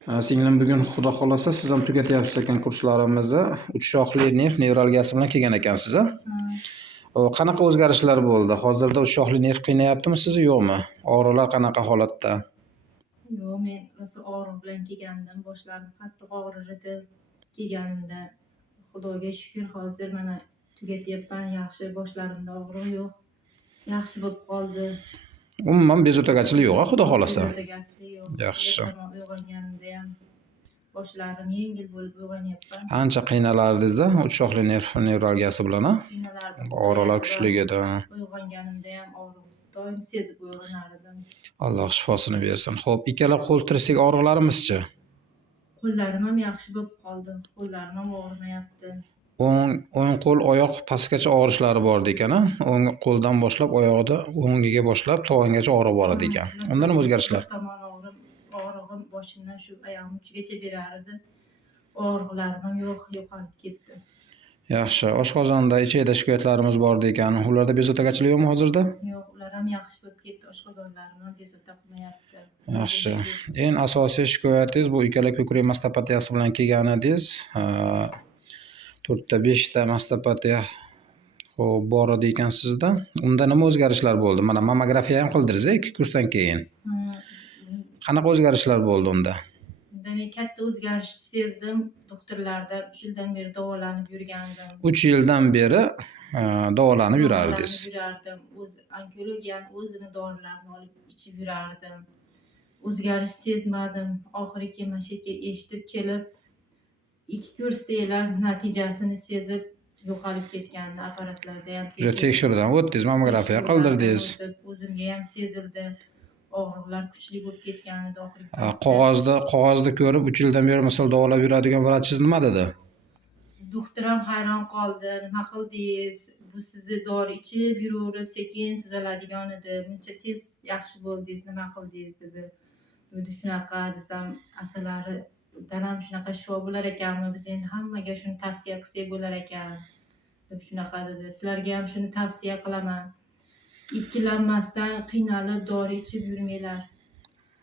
Singlim bugun xudo xolasa siz ham tugatyapsiz ekan kurslarimizni. Uch shoxli nerv nevralgiyasi bilan kelgan ekansiz a? Qanaqa o'zgarishlar bo'ldi? Hozirda uch shoxli nerv qiynayaptimi sizni yo'qmi? Og'riqlar qanaqa holatda? Yo'q, men rosa og'riq bilan kelgandim. Boshlarim qattiq og'rir edi. Kelganimda Xudoga shukr, hozir mana tugatyapman. Yaxshi, boshlarimda og'riq yo'q. Yaxshi bo'lib qoldi. Umuman bezovtagachilik yo'q a xudo xolasa. Bezovtagachilik yo'q. Yaxshi. Ertaman uyg'onganimda ham boshlarim yengil bo'lib uyg'onyapman. Ancha qiynalardingiz-da uch shoxli nerv nevralgiyasi bilan a? Qiynalardim. Og'riqlar kuchli edi. Uyg'onganimda ham og'riqni doim sezib uyg'onardim. Alloh shifosini bersin. Xo'p, ikkala qo'l tirsak og'riqlarimizchi? Qo'llarim ham yaxshi bo'lib qoldi. Qo'llarim ham og'rimayapti. O'ng qo'l oyoq pastgacha og'rishlari bor ekan a? O'ng qo'ldan boshlab oyog'ida o'ngiga boshlab tog'ingacha og'rib boradi ekan. Unda nima o'zgarishlar? Tomon og'rig'im boshimdan shu oyog'im uchigacha berar edi. Og'riqlarim ham yo'qolib ketdi. Yaxshi. Oshqozonda, ichakda shikoyatlarimiz bor ekan. Ularda bezovtagachilik yo'qmi hozirda? Yo'q, ular ham yaxshi bo'lib ketdi. Oshqozonlarim ham bezovta qilmayapti. Yaxshi. Eng asosiy shikoyatingiz bu ikkala ko'krak mastopatiyasi bilan kelgan edingiz. 4 ta 5 ta mastopatiya bor edi ekan sizda. Unda nima o'zgarishlar bo'ldi? Mana mammografiya ham qildiringiz 2 kursdan keyin. Qanaqa o'zgarishlar bo'ldi unda? Unda men katta o'zgarish sezdim. Doktorlarda 3 yildan beri davolanib yurgandim. 3 yildan beri davolanib yurardingiz. O'z onkologiyani o'zini dorilarini olib ichib yurardim. O'zgarish sezmadim. Oxirgi mana shu yerga eshitib kelib 2 kursdagilar natijasini sezib yo'qolib ketgandi. Apparatlarda ham tekshiruvdan o'tdingiz, mammografiya qildirdingiz. O'zimga ham sezildi. Og'riqlar kuchli bo'lib ketgan edi oxirgi. Qog'ozda ko'rib 3 yildan beri misol davolab yuradigan vrachingiz nima dedi? Doktor ham hayron qoldi. Nima qildingiz? Bu sizni dori ichib yuraverib sekin tuzaladigan edi. Buncha tez yaxshi bo'ldingiz, nima qildingiz dedi. Dedi shunaqa desam, asalaridan ham shunaqa shifo bo'lar ekanmi? Biz endi hammaga shuni tavsiya qilsak bo'lar ekan. Deb shunaqa dedi. Sizlarga ham shuni tavsiya qilaman. Ikkilanmasdan qiynalib dori ichib yurmanglar.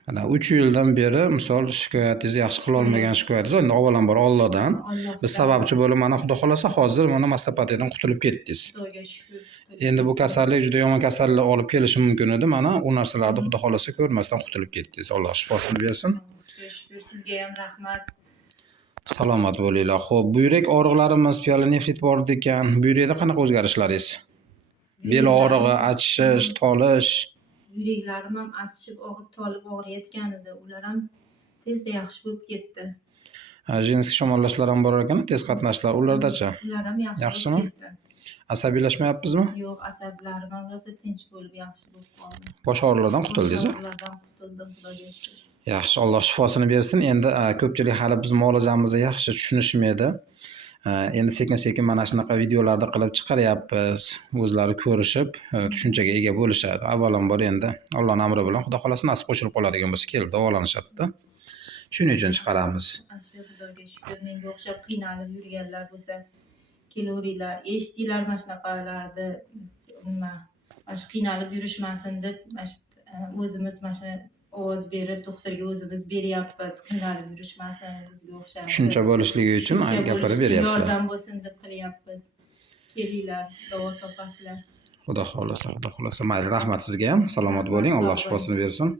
Mana 3 yildan beri misol shikoyatingizni yaxshi qila olmagan shikoyatingiz endi avvalambor Allohdan. Biz sababchi bo'lib mana xudo xolasa hozir mana mastopatiyadan qutulib ketdingiz. Xudoga shukr. Endi bu kasallik juda yomon kasallik olib kelishi mumkin edi. Mana u narsalarni xudo xolasa ko'rmasdan qutulib ketdingiz. Alloh shifosini bersin. Sizga ham rahmat. Salomat bo'linglar. Xo'p, buyrak og'riqlarimiz, piyola nefrit bor ekan. Buyrakda qanaqa o'zgarishlaringiz? Bel og'rig'i, achishish, tolish. Yuraklarim ham achishib, tolib og'riyotgan edi. Ular ham tezda yaxshi bo'lib ketdi. Jinsiy shamollashlar ham bor ekan, tez qatnashlar. Ulardachi? Ular ham Yaxshimi? Asabiylashmayapsizmi? Yo'q, asablarim ham rosa tinch bo'lib yaxshi bo'lib qoldi. Bosh og'riqlardan qutuldingiz? Ulardan qutuldim, Xudoga shukr. Yaxshi, Alloh shifosini bersin. Endi ko'pchilik hali biz muolajamizni yaxshi tushunishmaydi. Endi sekin-sekin mana shunaqa videolarni qilib chiqaryapmiz. O'zlari ko'rishib, tushunchaga ega bo'lishadi. Avvalambor endi Allohning amri bilan xudo xolasa nasib qo'shilib qoladigan bo'lsa, kelib davolanishadi-da. Shuning uchun chiqaramiz. Xudoga shukr, menga o'xshab qiynalib yurganlar bo'lsa, kelaveringlar, eshitdinglar mana shunaqalarni, mana shu qiynalib yurishmasin deb, o'zimiz mana shu ovoz berib, doktorga o'zimiz beryapmiz, qiynalib yurishmasin bizga o'xshab. Tushuncha bo'lishligi uchun gapirib beryapsizlar. Yordam bo'lsin deb qilyapmiz. Kelinglar, davo topasizlar. Xudo xolasa, Xudo xolasa. Mayli, rahmat sizga ham. Salomat bo'ling. Alloh shifosini bersin.